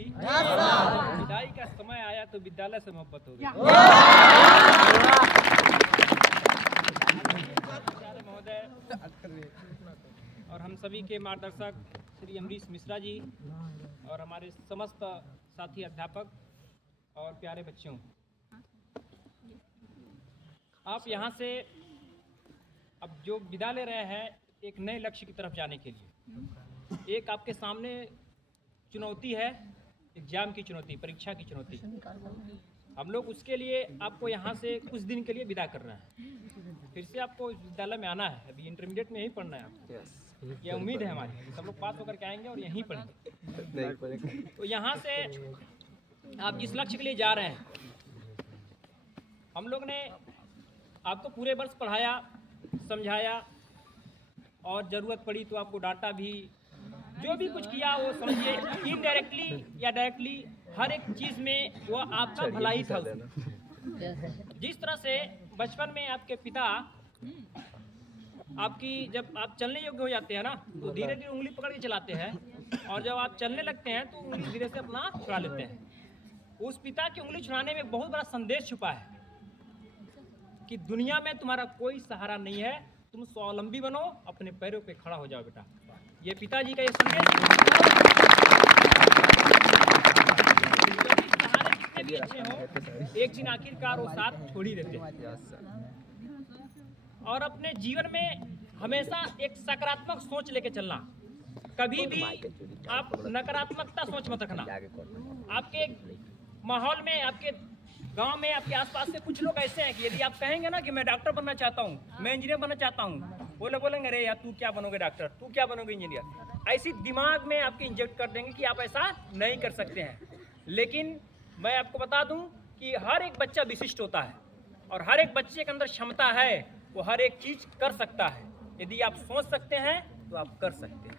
विदाई का समय आया तो विद्यालय से मोहब्बत हो गई। महोदय और हम सभी के मार्गदर्शक श्री अमरीश मिश्रा जी और हमारे समस्त साथी अध्यापक और प्यारे बच्चों, आप यहाँ से अब जो विदा ले रहे हैं एक नए लक्ष्य की तरफ जाने के लिए। एक आपके सामने चुनौती है, एग्जाम की चुनौती, परीक्षा की चुनौती। हम लोग उसके लिए आपको यहाँ से कुछ दिन के लिए विदा कर रहे हैं। फिर से आपको विद्यालय में आना है, अभी इंटरमीडिएट में यहीं पढ़ना है आपको। ये उम्मीद है हमारी, सब लोग पास होकर के आएंगे और यहीं पढ़ेंगे। तो यहाँ से आप जिस लक्ष्य के लिए जा रहे हैं, हम लोग ने आपको पूरे वर्ष पढ़ाया, समझाया और ज़रूरत पड़ी तो आपको डांटा भी। जो भी कुछ किया वो समझिए इनडायरेक्टली या डायरेक्टली हर एक चीज़ में वो आपका भलाई था। जिस तरह से बचपन में आपके पिता आपकी, जब आप चलने योग्य हो जाते हैं ना, तो धीरे धीरे उंगली पकड़ के चलाते हैं, और जब आप चलने लगते हैं तो उंगली धीरे से अपना छुड़ा लेते हैं। उस पिता की उंगली छुड़ाने में बहुत बड़ा संदेश छुपा है कि दुनिया में तुम्हारा कोई सहारा नहीं है, तुम स्वावलंबी बनो, अपने पैरों पे खड़ा हो जाओ बेटा। ये पिताजी का ये संदेश। सहारे कितने भी अच्छे हों, एक दिन आखिरकार वो साथ छोड़ ही देते हैं। और अपने जीवन में हमेशा एक सकारात्मक सोच लेके चलना। कभी भी आप नकारात्मकता सोच मत रखना। आपके माहौल में, आपके गांव में, आपके आसपास से कुछ लोग ऐसे हैं कि यदि आप कहेंगे ना कि मैं डॉक्टर बनना चाहता हूँ, मैं इंजीनियर बनना चाहता हूँ, वो लोग बोलेंगे अरे यार तू क्या बनोगे डॉक्टर, तू क्या बनोगे इंजीनियर। ऐसी दिमाग में आपके इंजेक्ट कर देंगे कि आप ऐसा नहीं कर सकते हैं। लेकिन मैं आपको बता दूं कि हर एक बच्चा विशिष्ट होता है और हर एक बच्चे के अंदर क्षमता है, वो हर एक चीज़ कर सकता है। यदि आप सोच सकते हैं तो आप कर सकते हैं।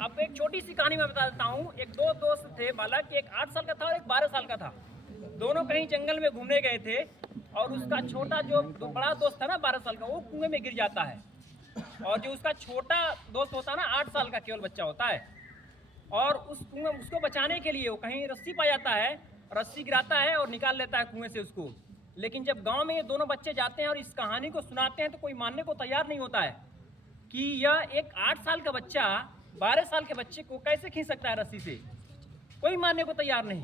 अब एक छोटी सी कहानी मैं बता देता हूँ। एक दो दोस्त थे बालक, एक 8 साल का था और एक 12 साल का था। दोनों कहीं जंगल में घूमने गए थे और उसका छोटा जो बड़ा दोस्त था ना 12 साल का, वो कुएं में गिर जाता है। और जो उसका छोटा दोस्त होता है ना 8 साल का केवल बच्चा होता है, और उस कुएं, उसको बचाने के लिए वो कहीं रस्सी पा जाता है, रस्सी गिराता है और निकाल लेता है कुएं से उसको। लेकिन जब गाँव में ये दोनों बच्चे जाते हैं और इस कहानी को सुनाते हैं तो कोई मानने को तैयार नहीं होता है कि यह एक 8 साल का बच्चा 12 साल के बच्चे को कैसे खींच सकता है रस्सी से। कोई मानने को तैयार नहीं।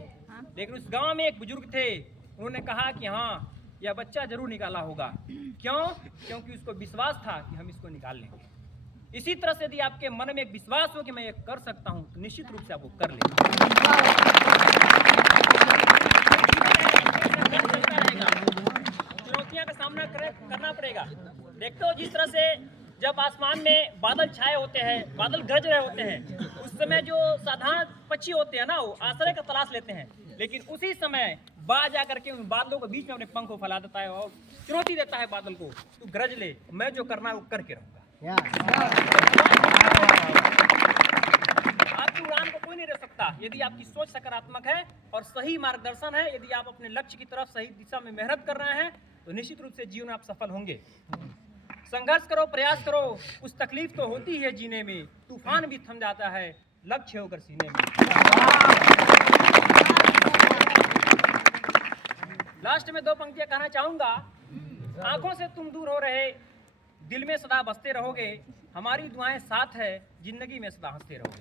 लेकिन उस गांव में एक बुजुर्ग थे, उन्होंने कहा कि हाँ यह बच्चा जरूर निकाला होगा। क्यों? क्योंकि उसको विश्वास था कि हम इसको निकाल लेंगे। इसी तरह से यदि आपके मन में एक विश्वास हो कि मैं ये कर सकता हूँ तो निश्चित रूप से आप वो कर लेंगे। चुनौतियां का सामना करना पड़ेगा। देखते हो जिस तरह से जब आसमान में बादल छाए होते हैं, बादल गरज रहे होते हैं, उस समय जो साधारण पक्षी होते हैं ना, वो आश्रय का तलाश लेते हैं। लेकिन उसी समय बाज आकर के उन बादलों के बीच में अपने पंख को फैला देता है और चुनौती देता है बादल को, तू गरज ले, मैं जो करना है वो करके रहूंगा। आपकी उड़ान को कोई नहीं रोक सकता यदि आपकी सोच सकारात्मक है और सही मार्गदर्शन है। यदि आप अपने लक्ष्य की तरफ सही दिशा में मेहनत कर रहे हैं तो निश्चित रूप से जीवन में आप सफल होंगे। संघर्ष करो, प्रयास करो, कुछ तकलीफ तो होती है जीने में, तूफान भी थम जाता है लक्ष्य होकर सीने में। लास्ट में 2 पंक्तियां कहना चाहूंगा। आंखों से तुम दूर हो रहे, दिल में सदा बसते रहोगे, हमारी दुआएं साथ है, जिंदगी में सदा हंसते रहोगे।